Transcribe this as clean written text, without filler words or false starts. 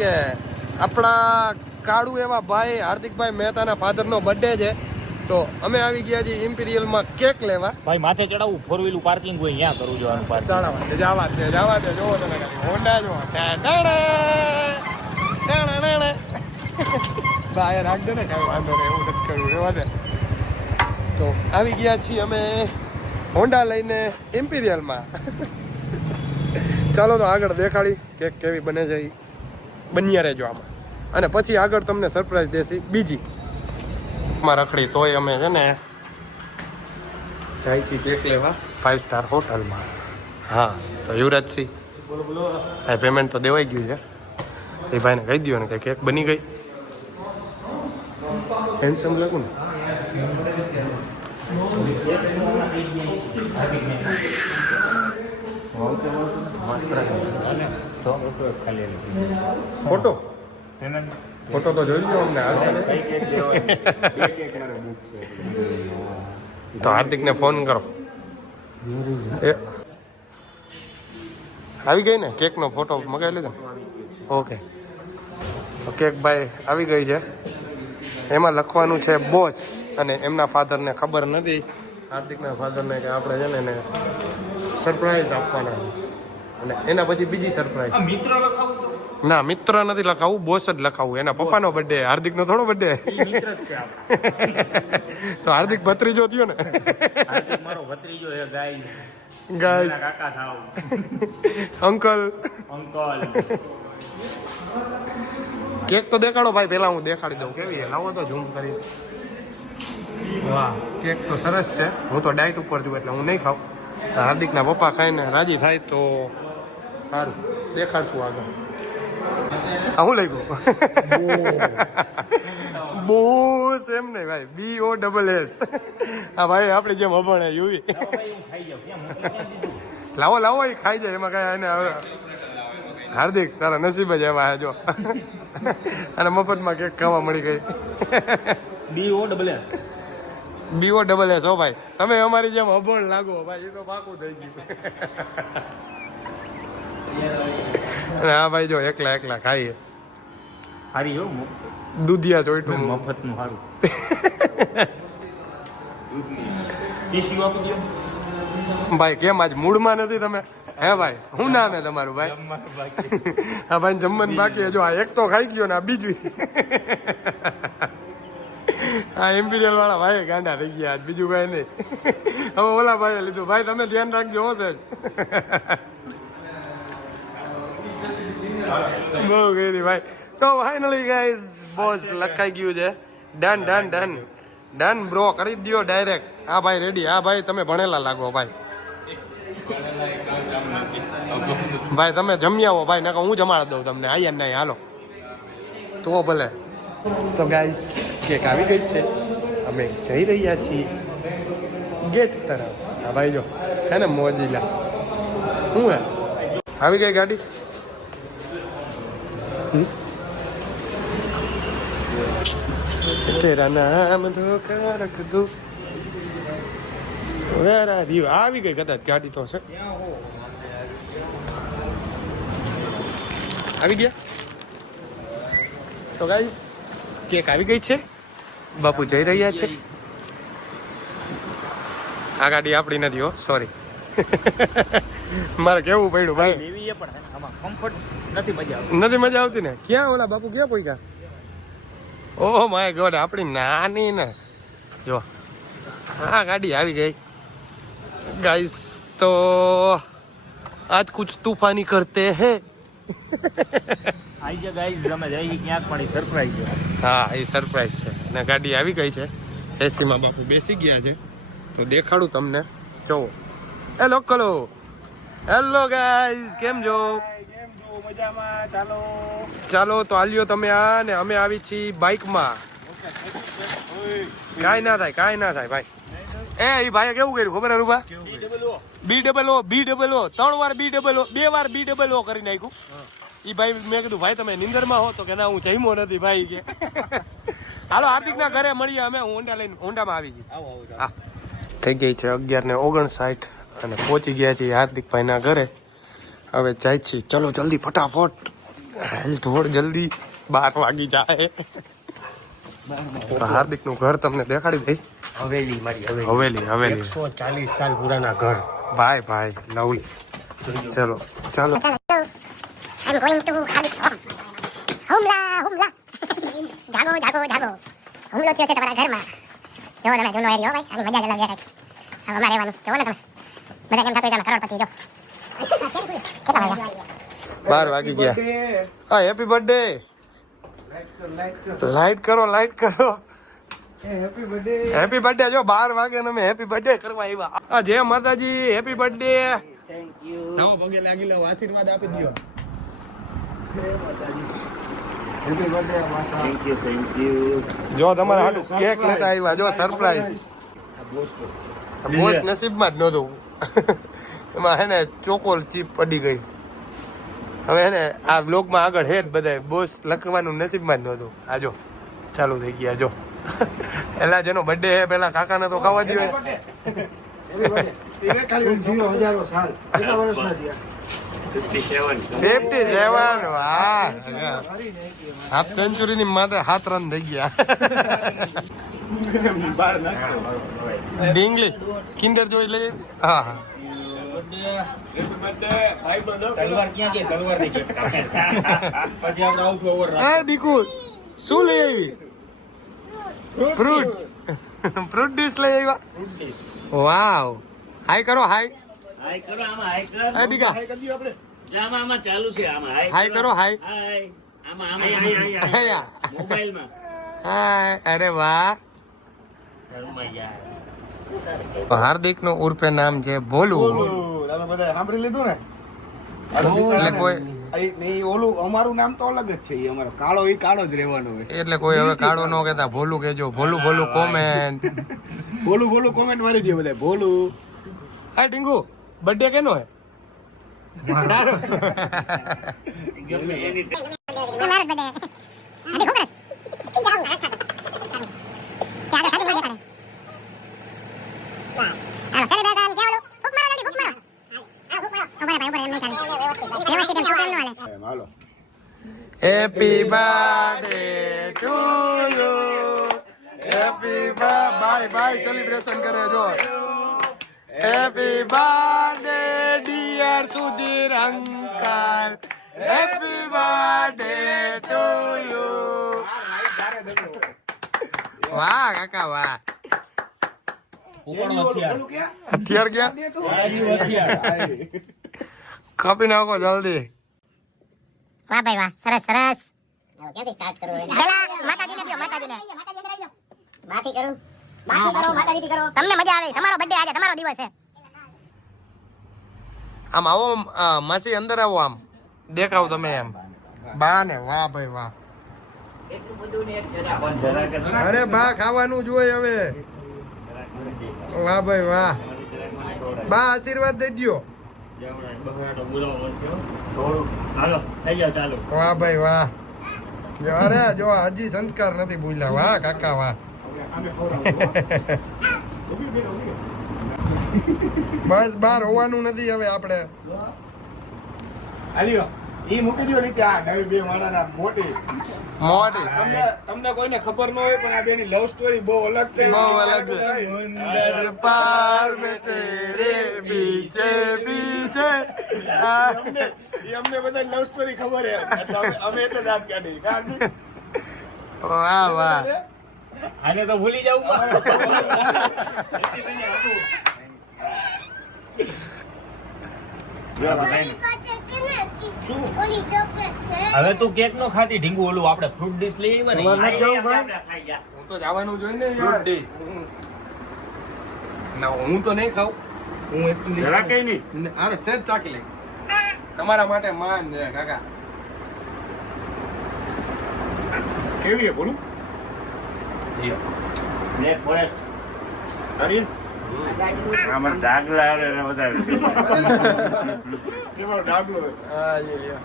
કે આપણા કાળુ એવા ભાઈ હાર્દિકભાઈ મહેતાના ફાધરનો બર્થડે છે, તો અમે આવી ગયા છીએ ઇમ્પિરિયલમાં કેક લેવા. ભાઈ માથે ચડાવવું, 4 વ્હીલ પાર્કિંગ હોય ત્યાં કરવું જોવાનું. જવા દે જોવો તમે હોન્ડા જો ભાઈ રાખ દે ને કાંઈ વાંધો નહીં, એવું નથી કર્યું રહેવા દે. તો આવી ગયા છીએ અમે હોન્ડા લઈને ઇમ્પિરિયલમાં. ચાલો તો આગળ દેખાડી કેક કેવી બને છે, બન્યા રહેજો આમાં, અને પછી આગળ તમને સરપ્રાઈઝ દેશી બીજી માં રખડી. તોય અમે છે ને જાય છીએ કેક લેવા 5 સ્ટાર હોટલમાં. હા તો યુવરાજસિંહ હા પેમેન્ટ તો દેવાઈ ગયું છે, એ ભાઈને કહી દો ને કે કેક બની ગઈ. હેન્ડસમ લાગું ને ફોટો ફોટો તો જોઈ લો અમને. તો હાર્દિકને ફોન કરો. આવી ગઈ ને કેકનો ફોટો મગાવી લીધો? ઓકે તો કેક ભાઈ આવી ગઈ છે. એમાં લખવાનું છે બોસ, અને એમના ફાધરને ખબર નથી, હાર્દિકના ફાધરને, કે આપણે છે ને એને સરપ્રાઈઝ આપવાના. અને એના પછી બીજી સરપ્રાઈઝ. મિત્ર લખાવું ના, મિત્ર નથી લખાવું, બોસ જ લખાવું. એના પપ્પાનો બર્થડે, હાર્દિકનો થોડો બર્થડે. તો હાર્દિક ભત્રીજો થયો ને. મારો ભત્રીજો છે. ગાય કાકા થાવ. અંકલ કેક તો દેખાડો ભાઈ, પેલા હું દેખાડી દઉં કેવી લાવો તો ઝૂમ કરી. વાહ, કેક તો સરસ છે. હું તો ડાયટ ઉપર છું એટલે હું નહીં ખાઉં. હાર્દિકના પપ્પા ખાઈને રાજી થાય તો સારું, દેખાડશું આગળ. હા હું લઈ ગયો બોસ, એમ નહીં ભાઈ, BOSS. હા ભાઈ આપણે જેમ અભણ યુવી. લાવો એ ખાઈ જાય, એમાં કાંઈ એને હવે. હાર્દિક તારા નસીબ જ એવા જો, અને મફતમાં કેક ખાવા મળી ગઈ. BOSS હો ભાઈ, તમે અમારી જેમ અભણ લાગો ભાઈ, એ તો પાકું થઈ ગયું. અને હા ભાઈ જો એકલા ખાઈએ. હારી હો દૂધિયા ચોઈટું મફતનું સારું. ભાઈ કેમ આજ મૂડમાં નથી તમે? હે ભાઈ શું નામ હે તમારું ભાઈ? હા ભાઈ જમવાનું બાકી. જો આ એક તો ખાઈ ગયો ને આ બીજું. હા ઇમ્પિરિયલ વાળા ભાઈ ગાંડા થઈ ગયા આજ, બીજું કાંઈ નહીં. હવે ઓલા ભાઈએ લીધું. ભાઈ તમે ધ્યાન રાખજો હો સાહેબ. બહુ ગઈ ભાઈ. તો ફાઇનલી ગાઈઝ બોસ લખાઈ ગયું છે. ડન બ્રો, કરી દો ડાયરેક્ટ. હા ભાઈ રેડી. હા ભાઈ તમે ભણેલા લાગો ભાઈ. ભાઈ તમે જમી આવો ભાઈ, નકર હું જમાડ દઉં તમને. આયા નહીં હાલો તો ભલે. તો ગાઈઝ કેક આવી ગઈ છે, અમે જઈ રહ્યા છીએ ગેટ તરફ. હા ભાઈ જો હે ને મોજીલા શું હે આવી ગઈ ગાડી. તેરા નામ ધોખા રખ દો. Where are you? આવી ગઈ કદાચ ગાડી તો છે. આવી ગયા. તો ગાઈસ કેક આવી ગઈ છે, બાપુ જઈ રહ્યા છે. આ ગાડી આપણી નથી હો, સોરી. મારે કેવું પડ્યું ભાઈ, નથી મજા આવતી ને. ક્યાં ઓલા બાપુ ક્યાં પોઈકા? ઓહ માય ગોડ, આપણી નાની ને જો હા ગાડી આવી ગઈ ગાઈસ. તો આજ કુછ તૂફાની કરતે હે. આઈ જા ગાઈસ, તમે જઈ ક્યાંક પણ સરપ્રાઈઝ છે. હા એ સરપ્રાઈઝ છે, અને ગાડી આવી ગઈ છે. એસીમાં બાપુ બેસી ગયા છે, તો દેખાડું તમને. જોવો હેલો કલો. હેલો ગાઈસ, કેમ છો? મજામાં. ચાલો તો આલ્યો તમે આ, ને અમે આવી છીએ બાઇકમાં. કાંઈ ના થાય ભાઈ. એ ભાઈએ કેવું કર્યું ખબર રૂપા? BOO 3 વાર BOO 2 વાર BOO કરી નાખ્યું. એ ભાઈ મેં કીધું ભાઈ તમે નિંદરમાં હો? તો કે ના હું જઈમો નથી ભાઈ કે. હાલો હાર્દિકના ઘરે મળીએ અમે. હોન્ડા લઈને હોન્ડામાં આવી ગઈ. હા થઈ ગઈ છે 11:59 અને પહોંચી ગયા છીએ હાર્દિકભાઈના ઘરે. હવે જાય છીએ, ચલો જલ્દી ફટાફટ. હાલ થોડ જલ્દી 12 વાગી જાય. હાર્દિક નું ઘર તમને દેખાડી દઈ. હવેલી મારી હવેલી 140 સાલ પુરાના ઘર. ભાઈ લવલી. ચલો I'm going to Khalid's home. હુમલા. જાગો. હુમલો થયો છે તમારા ઘરમાં. જો તમે જૂનો એરિયો ભાઈ, આની મજા જ અલગ છે. હવે અમારે રહેવાનું. જો ને તમે. બધા કેમ થતું છે કરોડપતિ જો. કેટલા વાગ્યા? 12 વાગી ગયા. હા, હેપી બર્થડે. લાઈટ કરો. Happy birthday. જો 12 વાગે ને અમે હેપી બર્થડે કરવા આવ્યા. હા, જય માતાજી. Happy birthday. Thank you. નવો પગે લાગી લો, આશીર્વાદ આપી દો. Thank you. જો તમારા હાટુ કેક લેતા આવ્યા. જો સરપ્રાઈઝ. બોસ નસીબમાં જ નહોતું. એમાં હે ને ચોકોલ ચીપ પડી ગઈ. હવે હે ને આ બ્લોગમાં આગળ હે જ બધાય બોસ લખવાનું નસીબમાં જ નહોતું. આ જો ચાલુ થઈ ગયા. જો એલા જેનો બર્થડે હે પેલા કાકાને તો ખાવા દો. 57. વાહ, હાફ સેન્ચુરી ની માથે 7 રન થઈ ગયા. ડીંગલી કિન્ડર જોઈ લે. હા હા દીકુ શું લઈ આવી? ફ્રૂટ ડીશ લઈ આવ્યા. વાવ. હાય કરો. હાય કરો. આમાં હાય કર. હા દીકા આમાં ચાલુ છે. આમાં હાય કરો. હાય આમાં મોબાઈલમાં. હાય. અરે વાહ. હાર્દિક નું ઉર્ફે નામ છે ભોલુ. તમે બધા સાંભળી લીધું ને? એટલે કોઈ ઓલું અમારું નામ તો અલગ જ છે. ઈ અમારો કાળો જ રહેવાનો હોય. એટલે કોઈ હવે કાળો ન કહેતા ભોલું કેજો. ભોલું કોમેન્ટ. ભોલું કોમેન્ટ મારી દે બધા. ભોલું. હા ટીંગુ બર્થડે કેનો હે? મારો બડે. આદે ખોકરસ. જાઉં ના ખાતા. ચાલો ખાલી મજા કરે. વાહ. આ સરે બેગાન કે ઓલો ફૂક મારો જલ્દી ફૂક મારો. આ ફૂક મારો. ઉપર એમ નહીં ચાલે. વ્યવસ્થિત એમ ફૂક એમ નો હાલે. હાલો. Happy birthday to you. Happy by celebration કરે જો. Happy birthday dear Sudhir uncle. Happy birthday to you. વાહ કાકા વાહ. હથિયાર ક્યાં? કાપી નાખો જલ્દી. વાહ ભાઈ વાહ. સરસ. ક્યાંથી સ્ટાર્ટ કરવું? પેલા માતાજીને દો. માથી કરું. માતાજીથી કરો. તમને મજા આવે. તમારો બર્થડે આજે તમારો દિવસ છે. આમ આવો માસી અંદર આવો. આમ દેખાવ તમે એમ. બા ને વાહ ભાઈ વાહ. અરે બા ખાવાનું જોઈએ હવે. વાહ ભાઈ વાહ. બા આશીર્વાદ દઈ દ્યો. હાલો થઈ જાવ ચાલુ. વાહ ભાઈ વાહ. અરે જો હજી સંસ્કાર નથી ભૂલ્યા. વાહ કાકા વાહ. બસ બાર હોવાનું નથી હવે આપણે. હાલ્યો. ઈ મૂકી દો નીચે. આ નવી બે માણાના મોટી. તમને કોઈને ખબર ન હોય પણ આ બેની લવ સ્ટોરી બહુ અલગ છે. મંદર પાર મે તેરે પીછે અમને બધા લવ સ્ટોરી ખબર છે. એટલે અમે તો દાંત કાઢી. વાહ વાહ. આને તો ભૂલી જાવ. હવે તું કેક નો ખાતી ઢીંગુ. ઓલું આપણે ફ્રૂટ ડીશ લઈ આવ્યા ને. હું તો જવાનું જોઈએ ને યાર. ના હું તો નહીં ખાઉં. હું એકચુઅલી જરા કઈ નહીં. અરે સેજ ચાકી લઈશ તમારા માટે. માન છે કાકા. કેવી છે બોલું? Black forest. અરે આમાં ડાગલા આવે વધારે. કેવો ડાબલો. હા જી લ્યો.